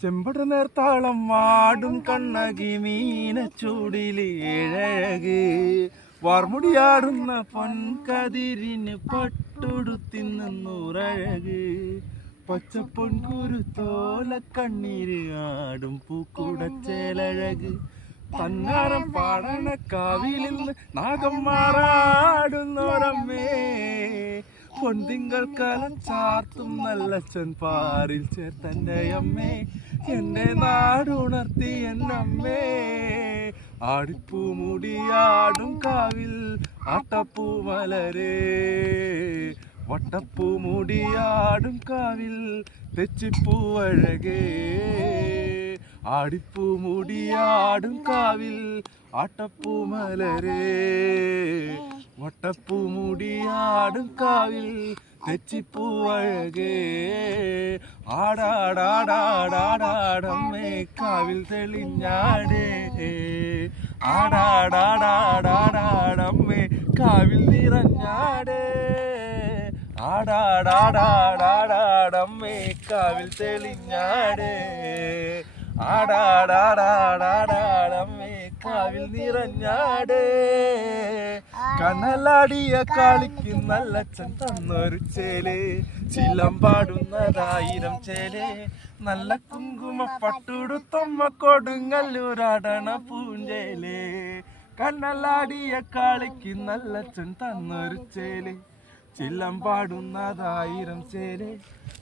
ചെമ്പട നേർത്താളം മാടും കണ്ണകി മീനച്ചൂടില് ഏഴഴക് വാർമുടിയാടുന്ന പൊൻകതിരിന് പട്ടുടുത്തിന്നൂറഴക് പച്ചപ്പൊൻകുരു തോല കണ്ണീര് ആടും പൂക്കുടച്ചേലഴക് തന്നാരം പാടണ കാവിലിന്ന് നാഗം മാറാടുന്നോരമ്മേ പൊന്തിങ്കൾ കാലം ചാർത്തും നല്ലച്ചൻ പാറിൽ ചേർത്തൻ്റെ അമ്മേ എന്റെ നാടുണർത്തി എന്നമ്മേ ആടിപ്പൂ മുടിയാടും കാവിൽ ആട്ടപ്പൂ മലരേ വട്ടപ്പൂ മുടിയാടും കാവിൽ തെച്ചിപ്പൂ അഴകേ ആടിപ്പൂ മുടിയാടും കാവിൽ ആട്ടപ്പൂ മലരേ വട്ടപ്പൂ മുടിയാടും കാവിൽ തെച്ചിപ്പൂ അഴകേ ആടാടാടാടാടാടമ്മേ കാവിൽ തെളിഞ്ഞാടേ ആടാടാടാടാടാടമ്മേ കാവിൽ നിറഞ്ഞാടേ ആടാടാടാടാടാടമ്മേ കാവിൽ തെളിഞ്ഞാടേ ആടാടാടാടാടമ്മേ കാവിൽ നിറഞ്ഞാടേ കനലാടിയ കാളിക്ക് നല്ലച്ചൻ തന്നൊരു ചേലേ ചിലമ്പാടുന്നതായിരം ചേലേ നല്ല കുങ്കുമ പട്ടുടുത്തമ്മ കൊടുങ്ങല്ലൂരാടണ പൂഞ്ചേലേ കനലാടിയ കാളിക്ക് നല്ലച്ചൻ തന്നൊരു ചേലേ ചിലമ്പാടുന്നതായിരം ചേലേ